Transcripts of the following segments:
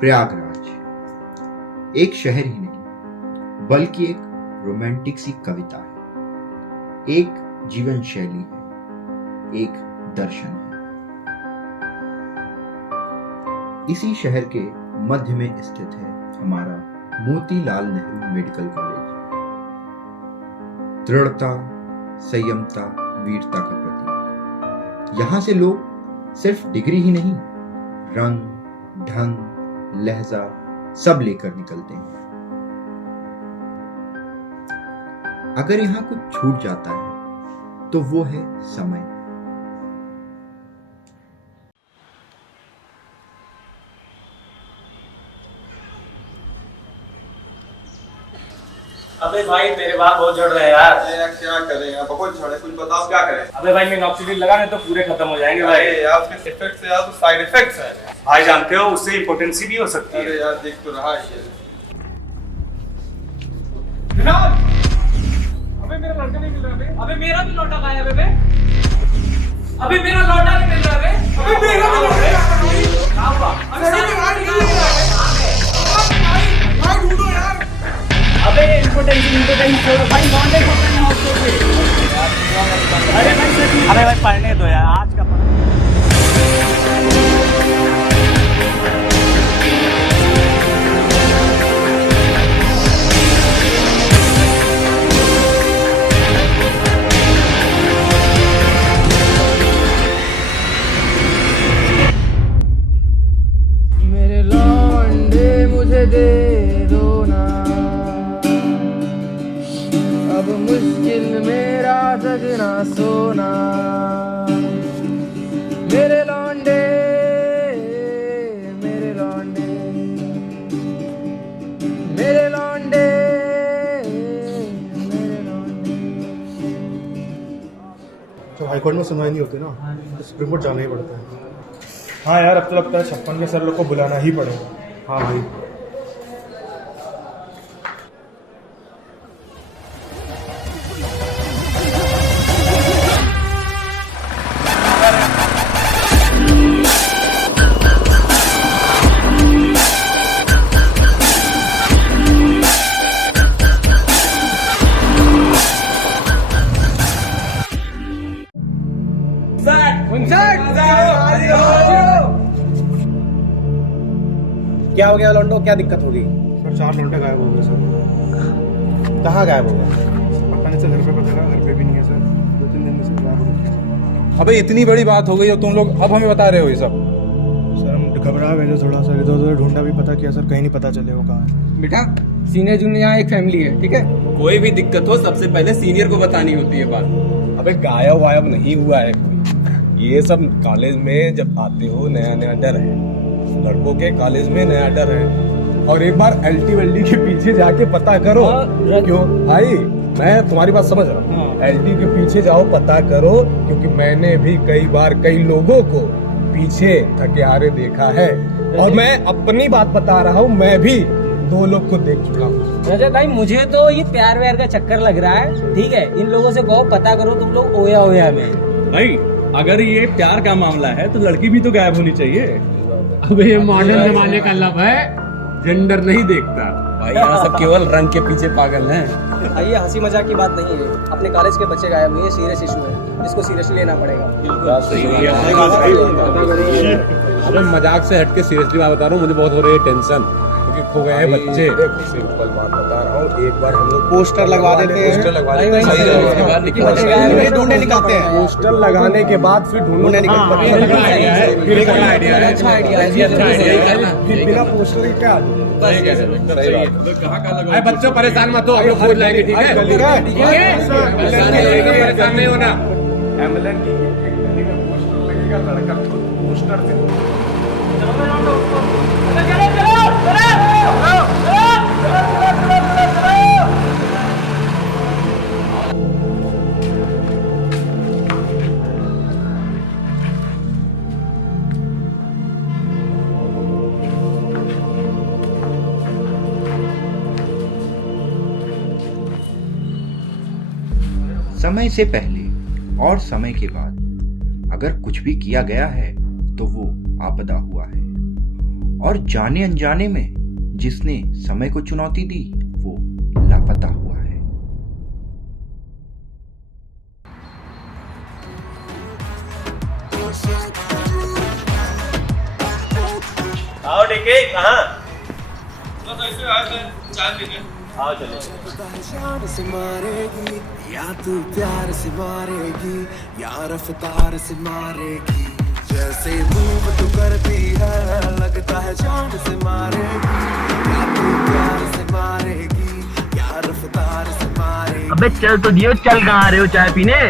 प्रयागराज एक शहर ही नहीं बल्कि एक रोमांटिक सी कविता है, एक जीवन शैली है, एक दर्शन है। इसी शहर के मध्य में स्थित है हमारा मोतीलाल नेहरू मेडिकल कॉलेज। दृढ़ता, संयमता, वीरता का प्रतीक। यहां से लोग सिर्फ डिग्री ही नहीं, रंग, ढंग, लहजा सब लेकर निकलते हैं। अगर यहां कुछ छूट जाता है तो वो है समय। अबे भाई तेरे बाल बहुत झड़ रहे हैं यार। यार क्या करें यार, बहुत झड़े, कुछ बताओ क्या करें। अबे भाई मिनॉक्सिडिल लगा नहीं तो पूरे खत्म हो जाएंगे भाई। अरे यार उसके इफेक्ट्स यार तो साइड इफेक्ट्स हैं। भाई जानते हो उससे इम्पोर्टेंसी भी हो सकती है। अरे यार देख तो रहा है ये। अबे मेरा लौटा नहीं मिल रहा बे। अबे मेरा भी लौटा गायब है बे। अबे मेरा लौटा नहीं मिल रहा बे। अबे मेरा भी लौटा गायब है। क्या हुआ? अबे सारे गायब नहीं मिल रहा है। भाई ढूंढो यार। अबे इम्पोर्टेंसी छोड़ो भाई, नॉलेज होता है हॉस्टल पे। अरे भाई सच में। अबे भाई पढ़ने दो यार, आज का मेरे लौंडे मुझे दे दो ना, अब मुश्किल मेरा सजना सोना। मेरे लौंडे, मेरे लौंडे, मेरे लौंडे, मेरे लौंडे। जब हाईकोर्ट में सुनवाई नहीं होती ना तो सुप्रीम कोर्ट जाना ही पड़ता है। हाँ यार, अब तो लगता है 56 के सर लोग को बुलाना ही पड़ेगा। हाँ भाई, क्या हो गया लॉन्डो, क्या दिक्कत हो गई? सर 4 घंटे गायब हो गए सर। कहाँ गायब हो गया? पता नहीं सर, घर पे पता लगा, घर पे भी नहीं है सर। 2-3 दिन से गायब हो गए। अबे इतनी बड़ी बात हो गई और तुम लोग अब हमें बता रहे हो ये सब? सर हम घबरा गए थे थोड़ा सा, इधर उधर ढूंढा भी, पता किया सर, कहीं नहीं पता चले वो कहाँ है। बेटा सीनियर जूनियर यहाँ एक फैमिली है, ठीक है? कोई भी दिक्कत हो सबसे पहले सीनियर को बतानी होती है बात। अबे गायब वायब नहीं हुआ है कोई। ये सब कॉलेज में जब आते हो नया नया डर है, लड़कों के कॉलेज में नया डर है। और एक बार एलटी वेल्टी के पीछे जाके पता करो। क्यों भाई, मैं तुम्हारी बात समझ रहा हूँ। एलटी के पीछे जाओ, पता करो, क्योंकि मैंने भी कई बार कई लोगों को पीछे थके हारे देखा है। और मैं अपनी बात बता रहा हूँ, मैं भी 2 लोग को देख चुका हूँ। रजत भाई मुझे तो ये प्यार व्यार का चक्कर लग रहा है, ठीक है? इन लोगों से कहो पता करो तुम लोग ओया ओया में। भाई अगर ये प्यार का मामला है तो लड़की भी तो गायब होनी चाहिए। अबे ये मॉडर्न जमाने का लव है, जेंडर नहीं देखता। भाई यहाँ सब केवल रंग के पीछे पागल हैं। भाई ये हंसी मजाक की बात नहीं है, अपने कॉलेज के बच्चे गायब हुए, सीरियस इशू है, इसको सीरियसली लेना पड़ेगा। अबे मजाक से हटके सीरियसली बात बता रहा हूँ, मुझे बहुत हो रही है टेंशन, क्योंकि खो गए हैं बच्चे। सिंपल बात बता रहा हूँ, एक बार हम लोग पोस्टर लगवा देते हैं। पोस्टर लगवा देते हैं, ढूंढने निकलते हैं। पोस्टर लगाने के बाद फिर ढूंढने निकलते हैं। बिना पोस्टर के क्या? बच्चों परेशान मत हो, हम लोग खोज लाएंगे, ठीक है? परेशान नहीं होना। एम्बुलेंस की गली में पोस्टर लगेगा, लड़का खुद पोस्टर से समय से पहले और समय के बाद अगर कुछ भी किया गया है तो वो आपदा हुआ है। और जाने अनजाने में जिसने समय को चुनौती दी वो लापता हुआ है। आओ डीके कहाँ? बस ऐसे आए थे चाय पीने। आओ चलिए। शान से मारेगी या तू प्यार से मारेगी या रफ्तार से मारेगी, जैसे मूव तू करती है लगता है जान से मारेगी, या तू प्यार से मारेगी या रफ्तार से मारेगी। अबे चल तो दियो, चल कहाँ आ रहे हो चाय पीने?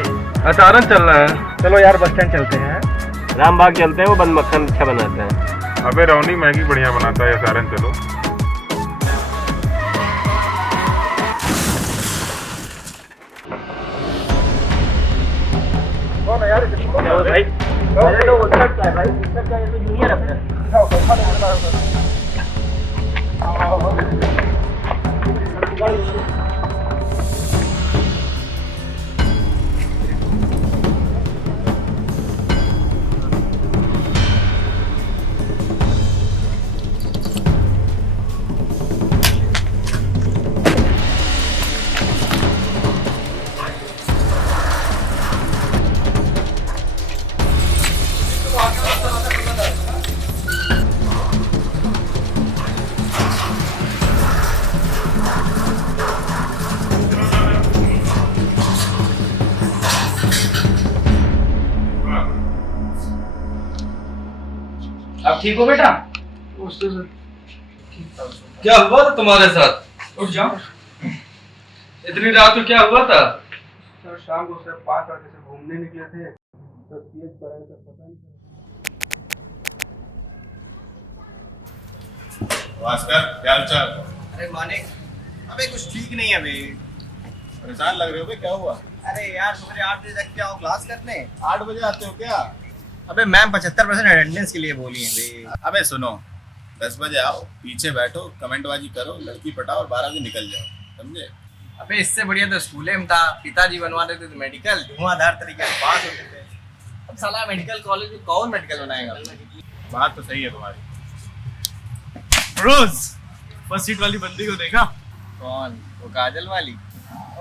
अचारन चल रहा है। चलो यार बस स्टैंड चलते हैं। रामबाग चलते हैं, वो बंद मक्खन अच्छा बनाते हैं। अबे रौनी मैगी बढ़िया बनाता है, अचारन चलो। अब ठीक हो बेटा? क्या हुआ था तुम्हारे साथ? उठ जाओ। इतनी रात को क्या हुआ था? सर शाम को सर 5 लड़के से घूमने निकले थे, तो तेज पड़ा सर, पता नहीं। भास्कर क्या हाल चाल? अरे मानिक, अबे कुछ ठीक नहीं है बे। परेशान लग रहे हो बे, क्या हुआ? अरे यार सुबह 8 बजे तक क्या हो क्लास करने? 8 बजे आते हो क्या? अबे मैम 75% अटेंडेंस के लिए बोली है बे। अबे सुनो, 10 बजे आओ, पीछे बैठो, कमेंटबाजी करो, लड़की पटाओ और 12 बजे निकल जाओ, समझे? अबे इससे बढ़िया तो स्कूल में था, पिताजी बनवा देते तो मेडिकल धुआंधार तरीके से पास होते थे। अब साला मेडिकल कॉलेज में कौन मेडिकल बनाएगा? बात तो सही है तुम्हारी। रोज फर्स्ट सीट वाली बंदी को देखा? कौन? वो काजल वाली?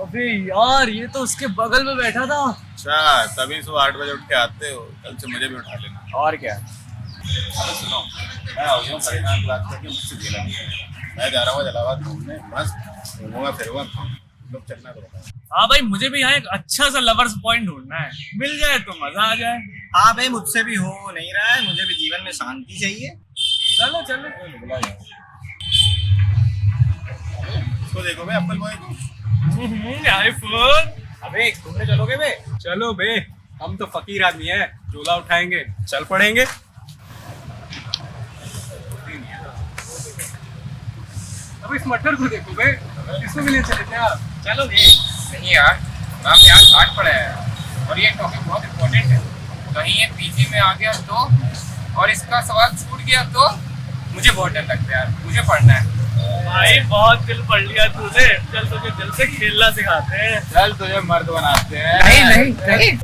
अबे यार ये तो उसके बगल में बैठा था। अच्छा, तभी सुबह 8 बजे उठ के आते हो, कल से मुझे भी उठा लेना। और क्या? अबे सुनो, मैं आ गया परेशान क्लास करके, मुझसे खेला नहीं है। मैं जा रहा हूँ इलाहाबाद घूमने, मस्त घूमूंगा फिरूंगा, लोग चलना तो। हाँ भाई, मुझे भी यहाँ एक अच्छा सा लवर्स पॉइंट ढूंढना है, मिल जाए तो मजा आ जाए। हाँ भाई, मुझसे भी हो नहीं रहा है, मुझे भी जीवन में शांति चाहिए। चलो चलो। इसको देखो बे, एप्पल बॉय। आईफोन। अबे घूमने चलोगे बे? चलो बे, हम तो फकीर आदमी है, झोला उठाएंगे, चल पड़ेंगे। अब इस मटर को देखो बे, इसको भी ले चले थे आप। चलो बे। नहीं यार, मैम यहाँ काट पड़ा है और ये टॉपिक बहुत इम्पोर्टेंट है। कहीं ये पीजी में आ गया तो, और इसका सवाल छूट गया तो मुझे बहुत डर लगता है यार, मुझे पढ़ना है। भाई बहुत दिल पढ़ लिया तूने, चल तुझे दिल से खेलना सिखाते हैं। चल तुझे मर्द बनाते हैं। नहीं नहीं नहीं।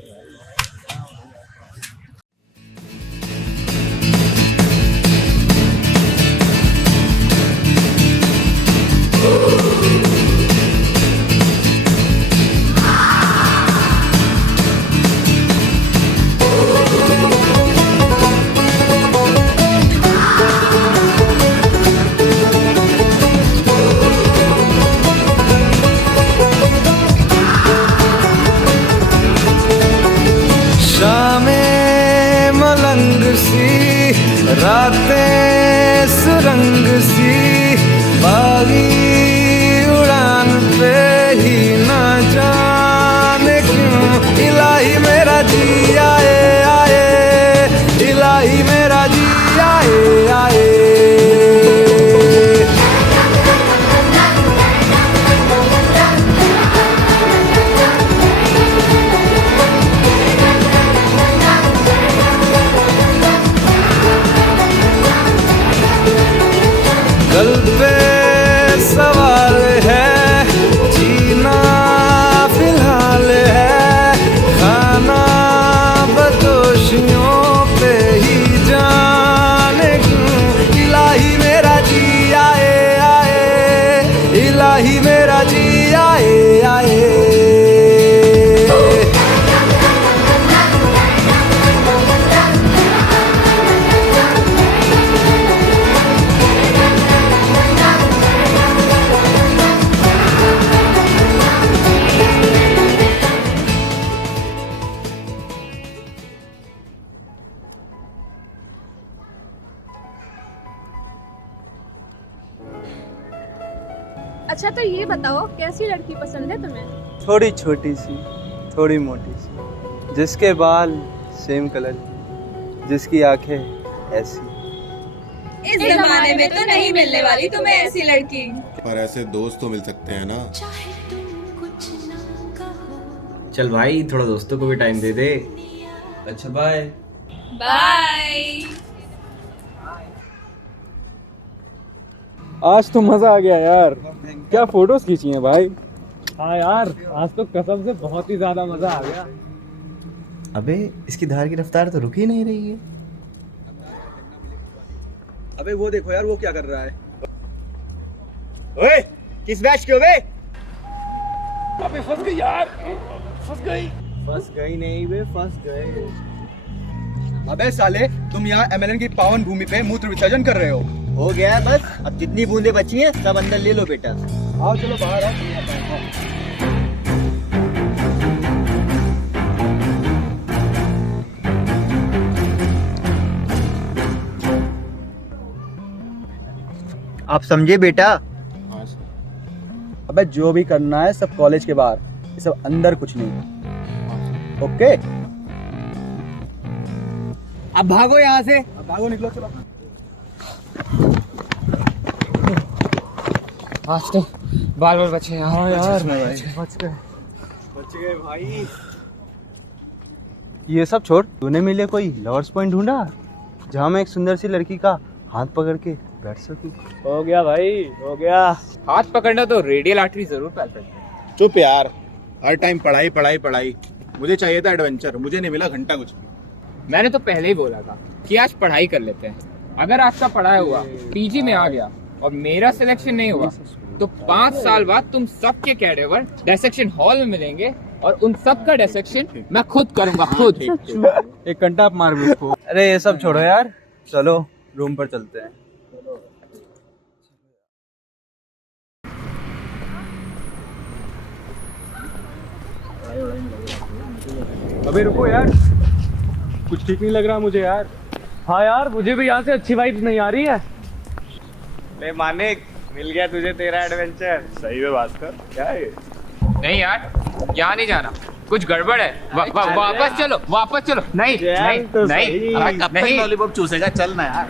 रातें सुरंग सी, बागी उड़ान पे ही ना जाने क्यों इलाही मेरा जी आए आए, इलाही मेरा जी आए आए। कल पे सवाल है, जीना फिलहाल है, खाना बदोशियों पे ही जाने क्यों इलाही ही मेरा जी आए आए। अच्छा तो ये बताओ कैसी लड़की पसंद है तुम्हें? थोड़ी छोटी सी, थोड़ी मोटी सी, जिसके बाल सेम कलर की, जिसकी आंखें ऐसी। इस जमाने में तो नहीं मिलने वाली तुम्हें ऐसी लड़की। पर ऐसे दोस्त तो मिल सकते हैं ना। चल भाई थोड़ा दोस्तों को भी टाइम दे दे। अच्छा बाय। बाय। आज तो मजा आ गया यार, क्या फोटोज खींची हैं भाई। हाँ यार आज तो कसम से बहुत ही ज्यादा मजा आ गया। अबे इसकी धार की रफ्तार तो रुक ही नहीं रही है। अबे वो देखो यार, वो क्या कर रहा है। ओए किस बैच के हो बे? अबे फंस गई यार, फंस गई। फंस गई नहीं बे, फंस गए। अबे साले तुम यहाँ एमएलएन की पावन भूमि पे मूत्र विसर्जन कर रहे हो। हो गया है बस, अब जितनी बूंदे बची हैं सब अंदर ले लो बेटा। आओ चलो बाहर आओ। आप समझे बेटा? अबे जो भी करना है सब कॉलेज के बाहर, ये सब अंदर कुछ नहीं। ओके अब भागो यहाँ से। अब भागो, निकलो चलो। आज तो बाल बाल बचे यार। हाँ यार बच गए भाई। ये सब छोड़, तूने मिले कोई लवर्स पॉइंट ढूंढा जहाँ मैं एक सुंदर सी लड़की का हाथ पकड़ के बैठ सकूं? हो गया भाई, हो गया। हाथ पकड़ना तो रेडियल आर्टरी जरूर पैर पे। चुप यार, हर टाइम पढ़ाई पढ़ाई पढ़ाई। मुझे चाहिए था एडवेंचर, मुझे नहीं मिला घंटा कुछ भी। मैंने तो पहले ही बोला था कि आज पढ़ाई कर लेते हैं। अगर आज का पढ़ाया हुआ पीजी में आ गया और मेरा सिलेक्शन नहीं हुआ तो 5 साल बाद तुम सबके कैडेवर डायसेक्शन हॉल में मिलेंगे और उन सब का डायसेक्शन मैं खुद करूंगा, खुद। एक घंटा आप मार भी उसको। अरे ये सब छोड़ो यार, चलो रूम पर चलते हैं। अबे रुको यार, कुछ ठीक नहीं लग रहा मुझे यार। हाँ यार मुझे भी यहाँ से अच्छी वाइब्स नहीं आ रही है। ले मानिक, मिल गया तुझे तेरा एडवेंचर। सही में बात कर, क्या है? नहीं यार, यहाँ नहीं जाना, कुछ गड़बड़ है। वापस चलो, वापस चलो। नहीं नहीं नहीं नहीं, लॉलीपॉप चूसेगा, चल ना यार।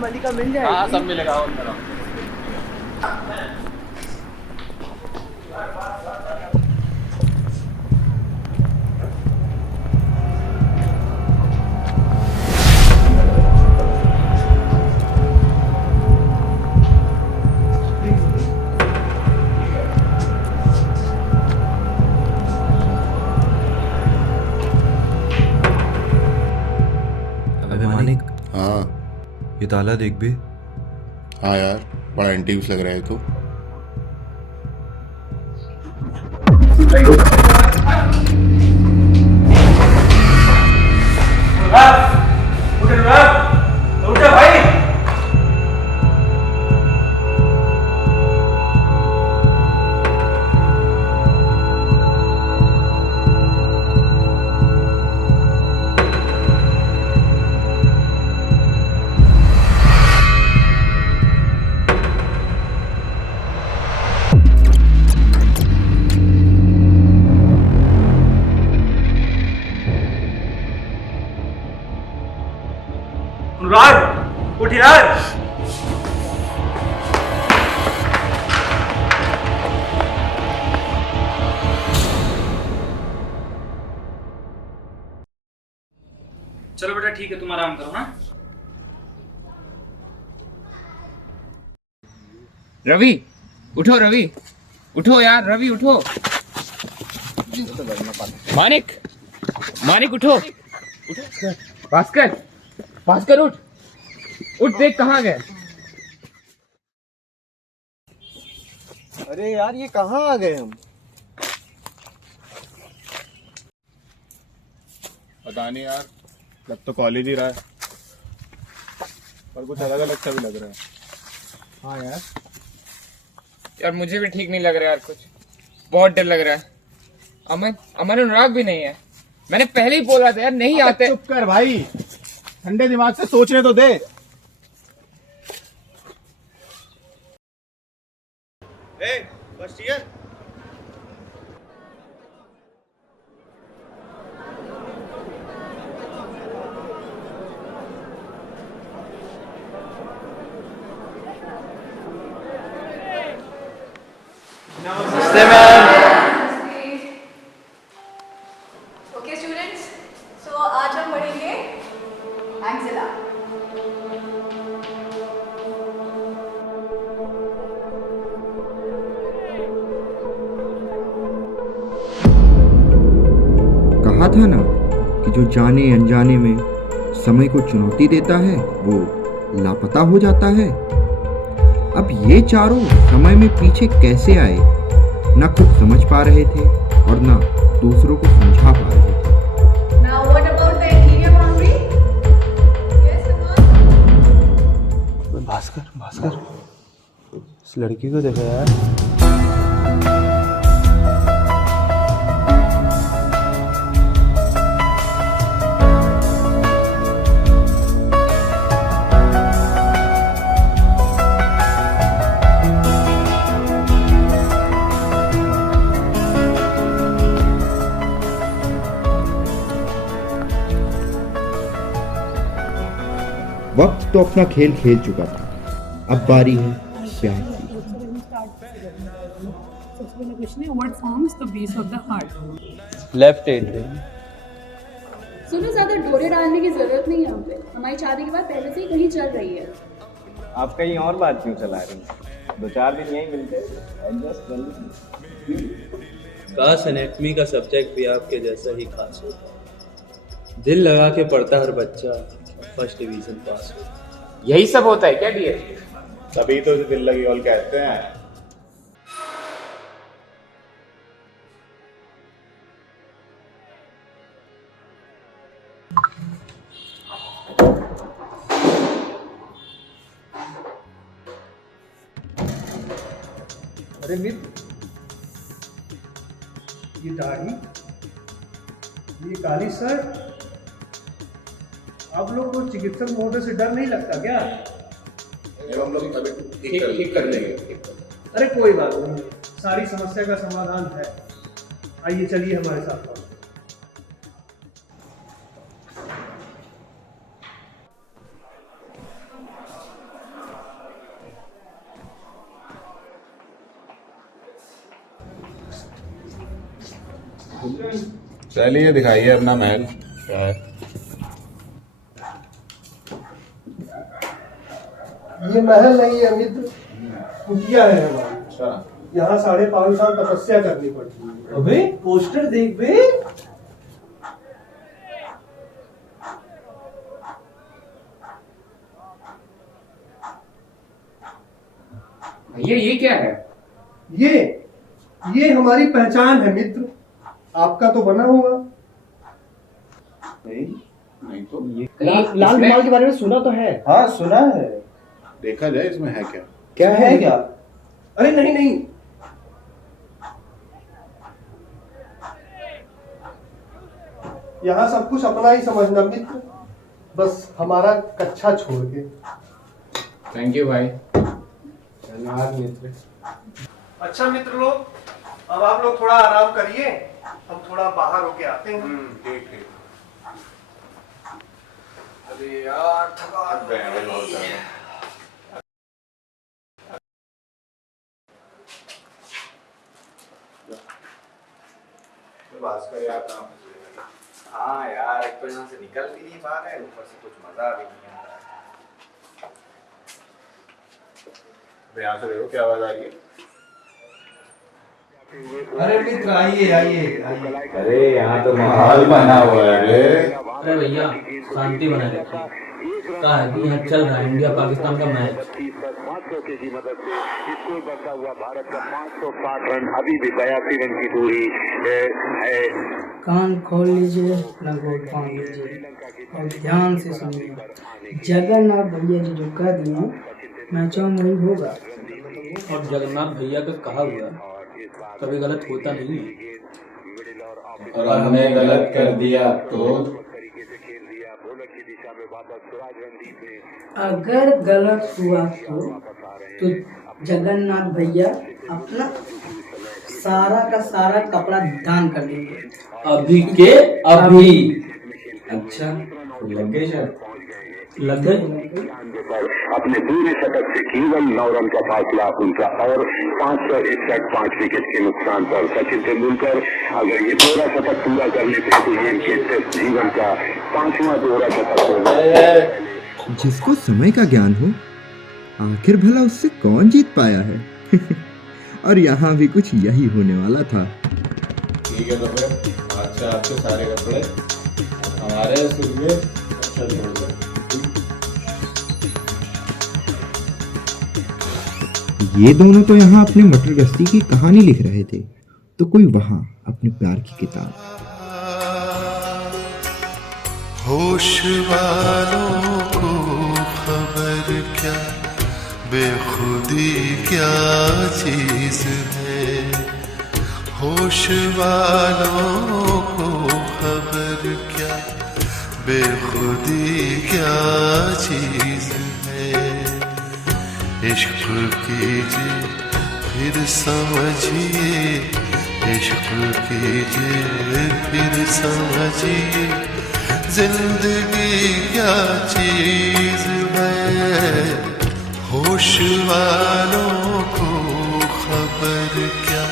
मलिका मिल जाए। हाँ सब मिलेगा। हाँ ये ताला देख बे। हाँ यार, बड़ा एंटीक्स लग रहा है तो। उठो भाई। अनुराग उठ यार। चलो बेटा ठीक है, तुम आराम करो। हाँ रवि उठो, रवि उठो यार, रवि उठो। मानिक, मानिक उठो, भास्कर, भास्कर उठ, उठ, देख कहाँ गए। अरे यार ये कहाँ आ गए हम? पता नहीं यार, लग तो कॉलेज ही रहा है, पर कुछ अलग अलग सा भी लग रहा है। हाँ यार यार मुझे भी ठीक नहीं लग रहा यार, कुछ बहुत डर लग रहा है। अमन अमन अनुराग भी नहीं है, मैंने पहले ही बोला था यार नहीं आते। चुप कर भाई, ठंडे दिमाग से सोचने तो दे। फर्स्ट ईयर नमस्ते मैम। ओके स्टूडेंट्स, सो आज हम पढ़ेंगे एक्सिला। कहा था ना कि जो जाने अनजाने में समय को चुनौती देता है वो लापता हो जाता है। अब ये चारों समय में पीछे कैसे आए, ना खुद समझ पा रहे थे और ना दूसरों को समझा पा रहे थे। Now what about the interior boundary? Yes, Aman? Bhaskar इस लड़की को देखो यार। वक्त तो अपना खेल खेल चुका था, अब बारी है प्यार की। What forms the base of the heart? Left atrium. सुनो, ज्यादा डोरे डालने की जरूरत नहीं है यहाँ पे। हमारी शादी के बाद पहले से ही कहीं चल रही है। आप कहीं और बात क्यों चला रही हैं? 2-4 दिन यहीं मिलते एडजस्ट कर लीजिए। काश एनेटमी का सब्जेक्ट भी आपके जैसा ही खास होता। दिल लगा के पढ़ता हर बच्चा फर्स्ट डिवीजन पास हो। यही सब होता है क्या डियर? तभी तो दिल लगी ऑल कहते हैं। अरे मित्र, ये दाढ़ी, ये काली शर्ट, आप लोग को चिकित्सक महोदय से डर नहीं लगता क्या? हम लोग ठीक कर लेंगे। अरे कोई बात नहीं, सारी समस्या का समाधान है। आइए चलिए हमारे साथ। चलिए दिखाइए अपना महल क्या है। ये महल नहीं है मित्र, कुटिया है हमारी। अच्छा, यहाँ 5.5 साल तपस्या करनी पड़ती है। अबे पोस्टर देख बे। भैया ये क्या है? ये हमारी पहचान है मित्र। आपका तो बना होगा। नहीं तो लाल रुमाल के बारे में सुना तो है। हाँ सुना है। देखा जाए इसमें है क्या। क्या है क्या? अरे नहीं, यहाँ सब कुछ अपना ही समझना मित्र, बस हमारा कक्षा छोड़ के। थैंक यू भाई। धन्यवाद मित्र। अच्छा मित्र लोग, अब आप लोग थोड़ा आराम करिए, हम थोड़ा बाहर होके आते हैं। ठीक। अरे यार थकान बहुत भास्कर यार काम। हाँ यार, एक तो यहाँ से निकल भी नहीं पा रहे, ऊपर से कुछ मजा भी नहीं आ रहा है। यहाँ से देखो क्या आवाज आ रही है। अरे मित्र आइए। अरे यहाँ तो माहौल बना हुआ है रे। अरे भैया शांति बना रखिए। कहा है कि यहाँ चल रहा है इंडिया पाकिस्तान का मैच। 500 के जी मदद से स्कोर बढ़ता हुआ भारत का 560 रन, अभी भी 82 रन की दूरी है। कान खोल लीजिए, लगभग बांध लीजिए और ध्यान से सुनिए। जगन्नाथ भैया जी जो कह दिए मैच वही होगा। और जगन्नाथ भैया का कहा हुआ कभी गलत होता नहीं। और हमने गलत कर दिया तो अगर गलत हुआ तो जगन्नाथ भैया अपना सारा का सारा कपड़ा दान कर देंगे। अभी के अभी। अच्छा लग गए सर, लग गए। अपने पूरे शतक से केवल 9 रन का फासला उनका और 561 5 विकेट के नुकसान पर सचिन तेंदुलकर अगर ये दोहरा शतक पूरा कर लेते तो ये इनके टेस्ट जीवन का 5वां दोहरा शतक होगा। जिसको समय का ज्ञान हो, आखिर भला उससे कौन जीत पाया है। और यहाँ भी कुछ यही होने वाला था। ठीक है तो फिर आज से आपके सारे कपड़े हमारे सूट में अच्छा छोड़ दो। ये दोनों तो यहाँ अपने मटर गश्ती की कहानी लिख रहे थे, तो कोई वहां अपने प्यार की किताब। होश वालों को खबर क्या, बेखुदी क्या चीज है। होश वालों को खबर क्या, बेखुदी क्या चीज है। इश्क कीजिए फिर समझिए, इश्क कीजिए फिर समझिए, जिंदगी क्या चीज है। होश वालों को खबर क्या,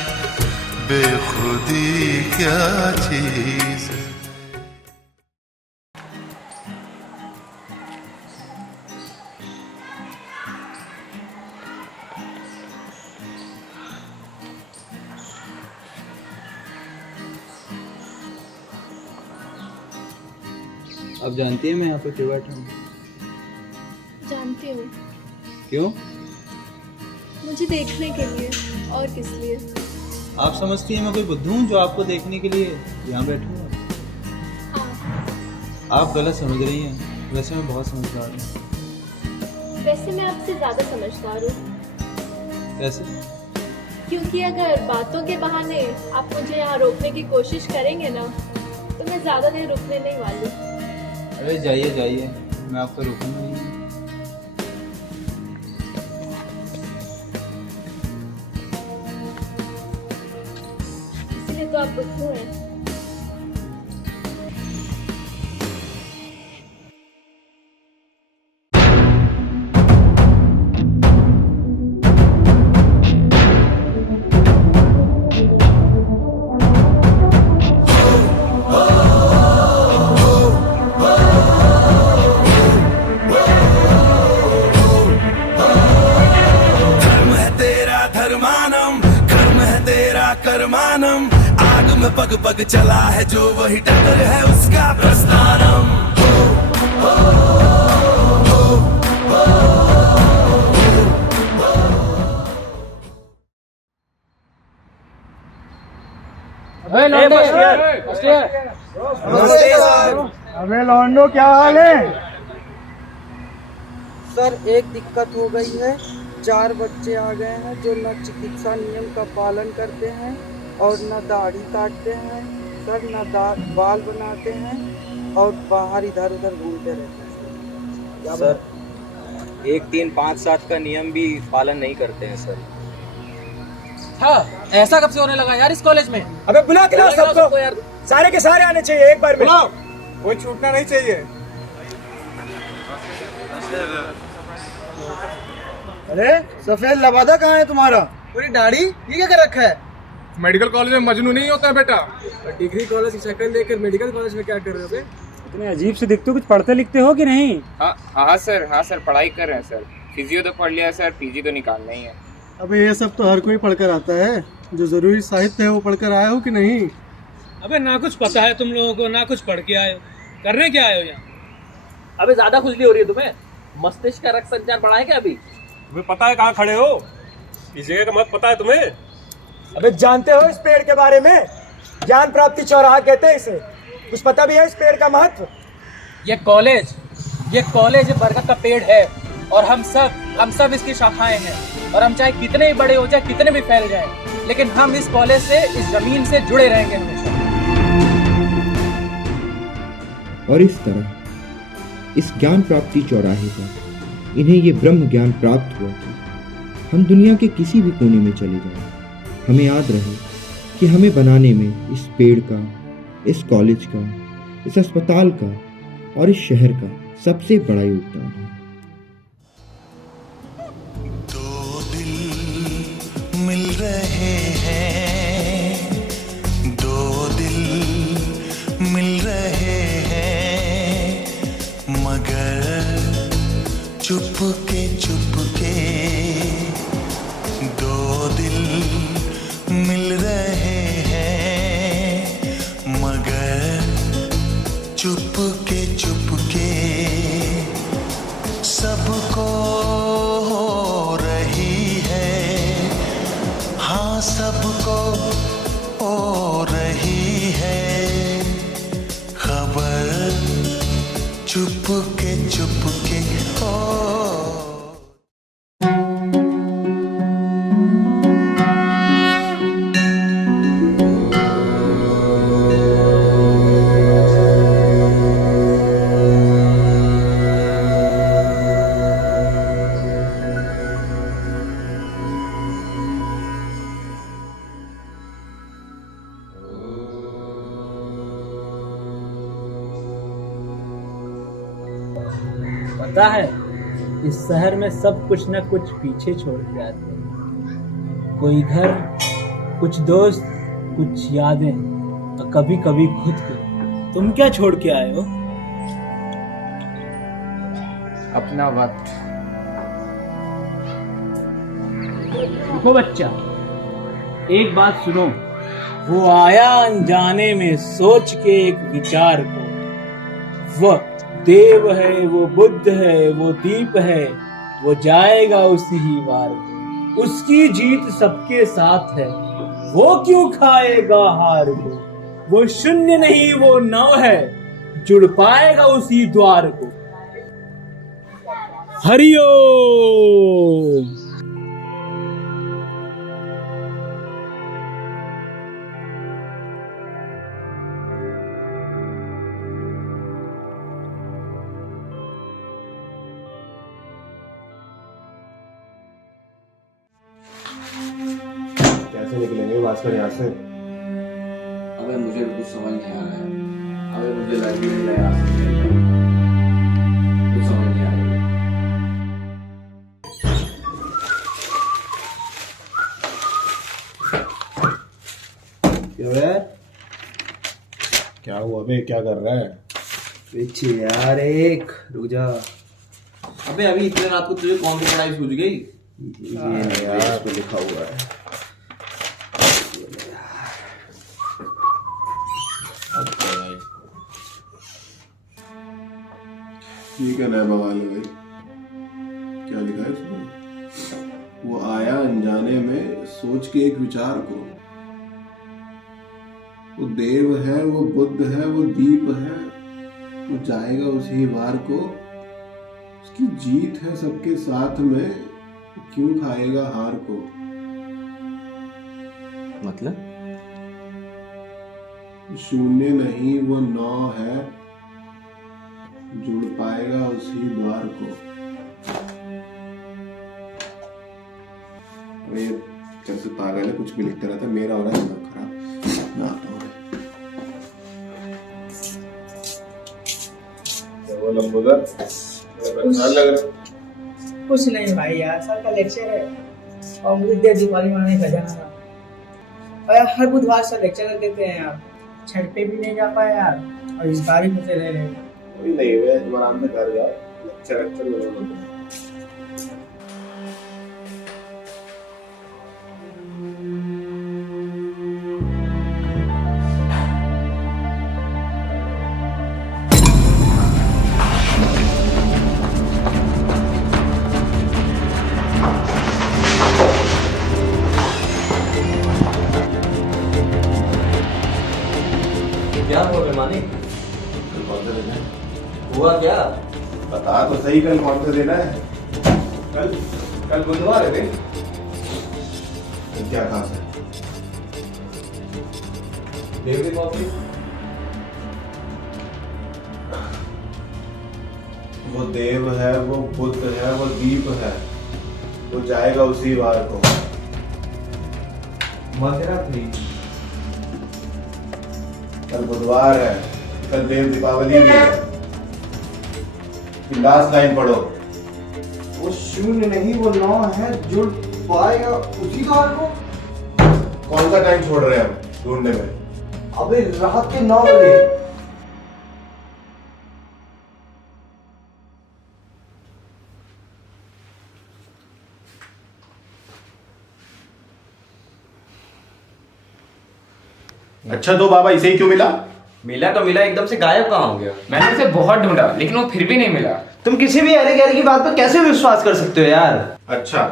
बेखुदी क्या चीज है। आप जानती हैं मैं यहाँ पे क्यों बैठा हूँ? जानती हूँ। क्यों? मुझे देखने के लिए, और किस लिए? आप समझती हैं मैं कोई बुद्धू हूँ जो आपको देखने के लिए यहाँ बैठा हूँ? हाँ। आप गलत समझ रही हैं, वैसे मैं बहुत समझदार हूँ। वैसे मैं आपसे ज़्यादा समझदार हूँ। कैसे? क्योंकि अगर बातों के बहाने आप मुझे यहाँ रोकने की कोशिश करेंगे ना, तो मैं ज़्यादा देर रुकने नहीं वाली। अरे जाइए जाइए, मैं आपको रोकूंगा नहीं। इसलिए तो आप बुद्धू हैं। कर्मानम आग में पग पग चला है जो वही टक्कर है उसका प्रस्थानम। अबे लौंडो क्या हाल है? सर एक दिक्कत हो गई है, 4 बच्चे आ गए हैं जो न चिकित्सा नियम का पालन करते हैं और न दाढ़ी काटते हैं सर, न बाल बनाते हैं और बाहर इधर उधर घूमते रहते हैं सर। 1 3 5 7 का नियम भी पालन नहीं करते हैं सर। हाँ, ऐसा कब से होने लगा यार इस कॉलेज में? अबे बुला के लाओ सबको यार, सारे के सारे आने चाहिए एक बार में। बुलाओ, कोई छूटना नहीं चाहिए। अरे सफेद लबादा कहाँ है तुम्हारा? पूरी दाढ़ी ये क्या कर रखा है? मेडिकल कॉलेज में मजनू नहीं होता है बेटा। डिग्री कॉलेज की शक्ल लेकर मेडिकल कॉलेज में क्या कर रहे हो बे? इतने अजीब से दिखते हो, कुछ पढ़ते लिखते हो कि नहीं? हाँ सर पढ़ाई कर रहे हैं सर। फिजियो तो पढ़ लिया सर, पीजी तो निकालना ही है। अबे ये सब तो हर कोई पढ़कर आता है, जो जरूरी साहित्य है वो पढ़कर आया हो कि नहीं? अबे ना कुछ पता है तुम लोगों को, ना कुछ पढ़ के आए हो। करने क्या आए हो यहाँ? अबे ज्यादा खुजली हो रही है तुम्हें? मस्तिष्क का रक्त संचार बढ़ा है क्या अभी? तुम्हें पता है कहाँ खड़े हो? इस जगह का मत पता है तुम्हें? अबे जानते हो इस पेड़ के बारे में? ज्ञान प्राप्ति चौराहा कहते हैं इसे। कुछ पता भी है इस पेड़ का महत्व? ये कॉलेज बरगद का पेड़ है और हम सब इसकी शाखाएं हैं। और हम चाहे कितने ही बड़े हो जाए, कितने भी फैल जाए, लेकिन हम इस कॉलेज से, इस जमीन से जुड़े रहेंगे हमेशा। और इस तरह इस ज्ञान प्राप्ति चौराहे पर इन्हें ये ब्रह्म ज्ञान प्राप्त हुआ कि हम दुनिया के किसी भी कोने में चले जाएं, हमें याद रहे कि हमें बनाने में इस पेड़ का, इस कॉलेज का, इस अस्पताल का और इस शहर का सबसे बड़ा योगदान है। दो दिल मिल रहे हैं, दो दिल मिल रहे हैं, मगर चुपके चुपके दो दिल मिल रहे हैं, मगर चुपके चुपके सबको हो रही है, हाँ सबको हो रही है खबर, चुपके चुपके हो। पता है, इस शहर में सब कुछ न कुछ पीछे छोड़ के आते हैं। कोई घर, कुछ दोस्त, कुछ यादें और कभी कभी खुद को। तुम क्या छोड़ के आए हो? अपना वक्त। रुको बच्चा, एक बात सुनो। वो आया अनजाने में सोच के एक विचार को। वह देव है, वो बुद्ध है, वो दीप है, वो जाएगा उसी ही वार को। उसकी जीत सबके साथ है, वो क्यों खाएगा हार को। वो शून्य नहीं, वो नौ है, जुड़ पाएगा उसी द्वार को। हरिओम। कैसे निकलेंगे भास्कर यहाँ से? अबे मुझे कुछ समझ नहीं आ रहा है। अबे मुझे लग भी नहीं रहा है, कुछ समझ नहीं आ रहा है। क्यों यार? क्या हुआ बे? क्या कर रहा है? पीछे यार एक रुक जा। अबे अभी इतने रात को तुझे कौन सी पढ़ाई सूझ गई? यार पे लिखा हुआ है। ठीक है, मैं बवाल है भाई। क्या लिखा है इसमें? वो आया अनजाने में सोच के एक विचार को। वो देव है, वो बुद्ध है, वो दीप है, वो जाएगा उसी वार को। उसकी जीत है सबके साथ में, वो क्यों खाएगा हार को। मतलब शून्य नहीं, वो नौ है, जुड़ पाएगा उसी द्वार को। अरे ये कैसे पागल है, कुछ भी लिखते रहता है। मेरा हो रहा है दिमाग खराब ना तो। वो लंबोदर परेशान लग रहा। कुछ नहीं भाई यार, सर का लेक्चर है और मुझे देव दीपावली मनाने का जाना था। और यार हर बुधवार सर लेक्चर देते हैं यार, छठ पे भी नहीं जा पाया यार, और इस बार ही मुझे रह रहे। कोई नहीं है, तुम आराम से घर जाओ, लेक्चर लो। सही कल कौन सा दिन है? कल बुधवार है बे। तो क्या खास है? देव दीपावली। वो देव है, वो बुद्ध है, वो दीप है, वो जाएगा उसी वार को। मध्यरात्रि। कल बुधवार है, कल देव दीपावली भी है। लास्ट लाइन पढ़ो। वो 0 नहीं, वो 9 है, जुड़ पाएगा उसी द्वार को। कौन सा टाइम छोड़ रहे हैं हम ढूंढने में? अबे रात के 9 बजे। अच्छा तो बाबा इसे ही क्यों मिला? मिला तो मिला, एकदम से गायब कहाँ हो गया? मैंने उसे बहुत ढूंढा लेकिन वो फिर भी नहीं मिला। तुम किसी भी अरे गहरे की बात पर कैसे विश्वास कर सकते हो यार? अच्छा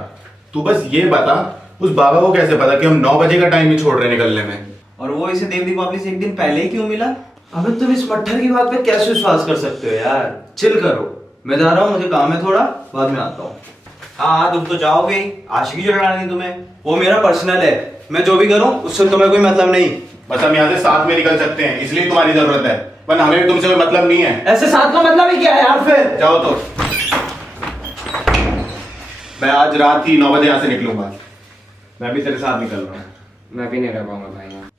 तू बस ये बता, उस बाबा को कैसे पता कि हम 9 बजे का टाइम ही छोड़ रहे हैं निकलने में? और वो इसे देव दीपावली से एक दिन पहले ही क्यों मिला? अबे तुम इस मट्ठर की बात पे कैसे विश्वास कर सकते हो यार? चिल करो, मैं जा रहा हूँ, मुझे काम है थोड़ा, बाद में आता हूँ। हाँ तुम तो जाओगे ही, आशिकी जो लड़ानी तुम्हें, वो मेरा पर्सनल है, मैं जो भी करूँ उससे तुम्हें कोई मतलब नहीं। बस हम यहाँ से साथ में निकल सकते हैं, इसलिए तुम्हारी जरूरत है, वरना हमें भी तुमसे कोई मतलब नहीं है। ऐसे साथ का मतलब ही क्या है यार? फिर जाओ तो। मैं आज रात ही 9 बजे यहाँ से निकलूंगा। मैं भी तेरे साथ निकल रहा हूँ। मैं भी नहीं रह पाऊंगा भाई यहाँ।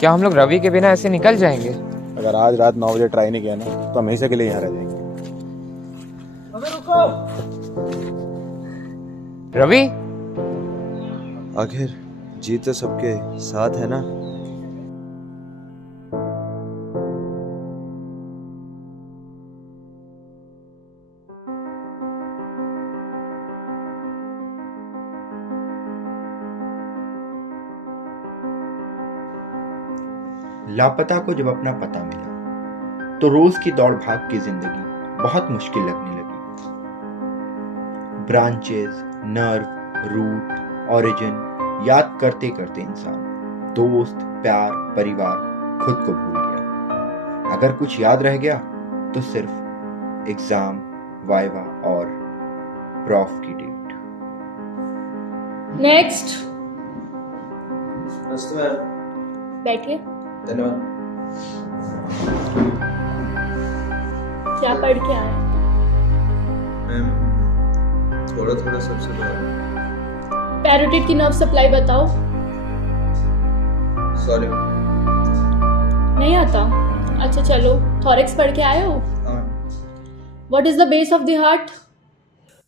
क्या हम लोग रवि के बिना ऐसे निकल जाएंगे? अगर आज रात 9 बजे ट्राई नहीं किया ना तो हमेशा के लिए यहाँ रह जाएंगे। अबे रुको। रवि, आखिर जीत तो सबके साथ है ना? लापता को जब अपना पता मिला तो रोज की दौड़ भाग की जिंदगी बहुत मुश्किल लगने लगी। ब्रांचेस, नर्व, रूट, ओरिजिन याद करते करते इंसान दोस्त, प्यार, परिवार, खुद को भूल गया। अगर कुछ याद रह गया तो सिर्फ एग्जाम, वाइवा और प्रॉफ की डेट। नेक्स्ट। नमस्ते। बैठिए। धन्यवाद। क्या पढ़ के आए? मैम थोड़ा थोड़ा सबसे बता। पैरोटिड की नर्व सप्लाई बताओ। सॉरी नहीं आता? अच्छा चलो, थॉरेक्स पढ़ के आए हो? What is the base of the heart?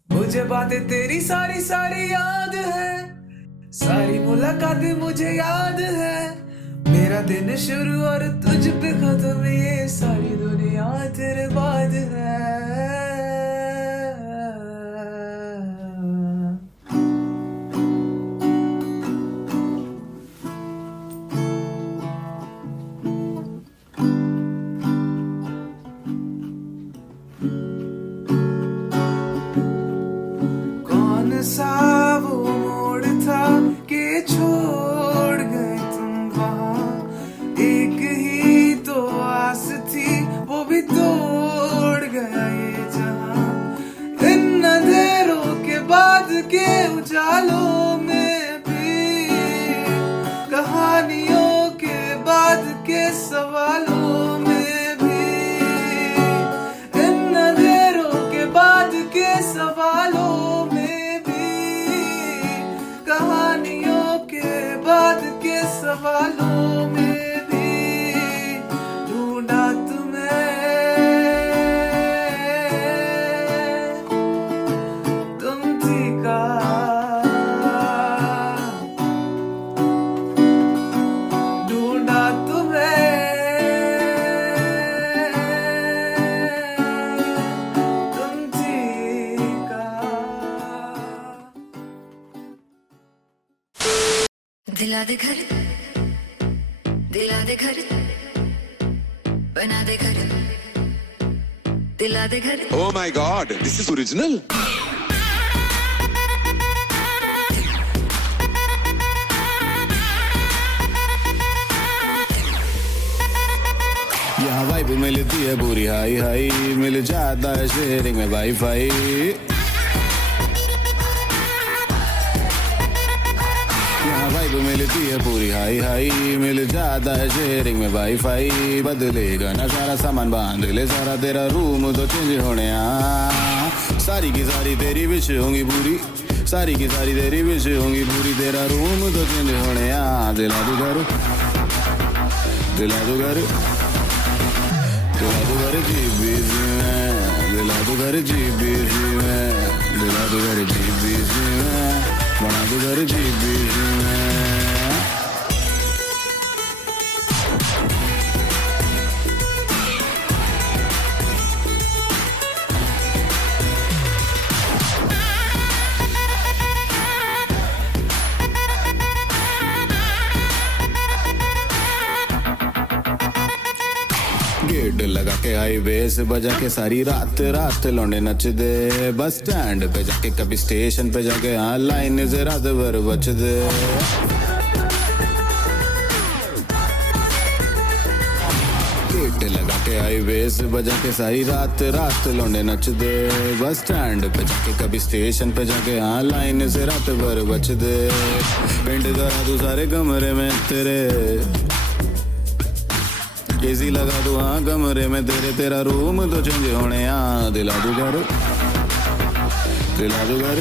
मुझे बातें तेरी सारी सारी याद है, सारी मुलाकातें मुझे याद है, मेरा दिन शुरू और तुझ पे खत्म, ये सारी दुनिया तेरे बाद है। कौन सा वो मोड़ था कि छोड़ गए तुम वहाँ, एक ही तो आस थी वो भी तो दिला दे घर, दिला दे घर, बना दे घर, दिला दे घर। Oh my God, this is original. यहाँ वाइब मिलती है पूरी हाई हाई, मिल जाता है शेयरिंग में वाईफाई। यहाँ वाइब मिलती है पूरी हाई हाई, मिल जाता है शेयरिंग में वाईफाई। बदलेगा ना सारा सामान, बांध ले सारा तेरा रूम तो चेंज होने सारी की सारी तेरी विश होंगी पूरी, सारी की सारी तेरी विश होंगी पूरी। तेरा रूम तो चेंज होने दिला दो घर, दिला दो घर, दिला दो घर जीबीसी में, दिला दो घर जीबीसी में, दिला दो घर जीबीसी में, बना दो घर जीबीसी में। गेट लगा के हाईवे से बजा के सारी रात रात लौंडे नच दे। बस स्टैंड पे जाके कभी स्टेशन पे जाके हाँ लाइन से रात भर बच दे। गेट लगा के हाईवे से बजा के सारी रात रात लौंडे नच दे। बस स्टैंड पे जाके कभी स्टेशन पे जाके हाँ लाइन से रात भर बच दे। पेंट करा दूं सारे कमरे में तेरे, एसी लगा दो हाँ कमरे में तेरे, तेरा रूम तो चेंज होने दिला दो घर, दिला दो घर,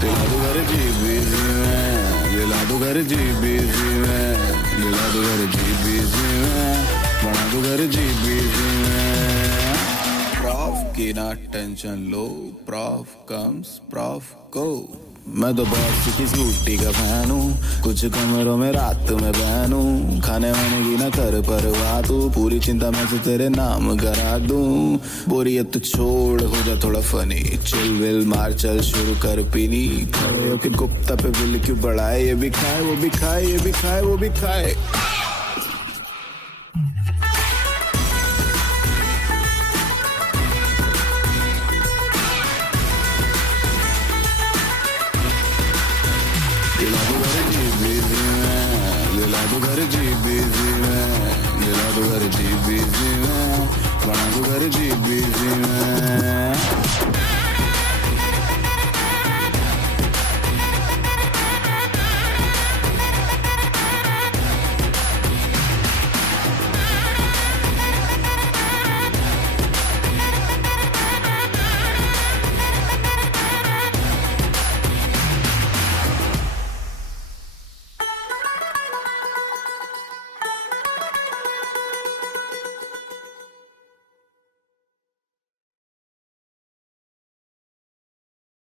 दिला दो घर जीबीसी में, दिला दो घर जीबीसी में, दिला दो घर जीबीसी में, बना दो घर जीबीसी में। प्रॉफ की ना टेंशन लो, प्रॉफ कम्स प्रॉफ को। मैं तो बॉस की स्कूटी का फैन हूँ, कुछ कमरों में रात में बहन हूँ। खाने वाने की ना कर परवाह तू, पूरी चिंता मैं से तेरे नाम करा दूँ। बोरियत तो छोड़ हो जा थोड़ा फनी, चिल विल मार चल शुरू कर पीनी। खड़े होके गुप्ता पे बिल क्यों बढ़ाए, ये भी खाए वो भी खाए, ये भी खाए वो भी खाए। दिला दो घर जीबीसी में, दिला दो घर जीबीसी में, दिला दो घर जीबीसी में, बना दो घर जीबीसी में।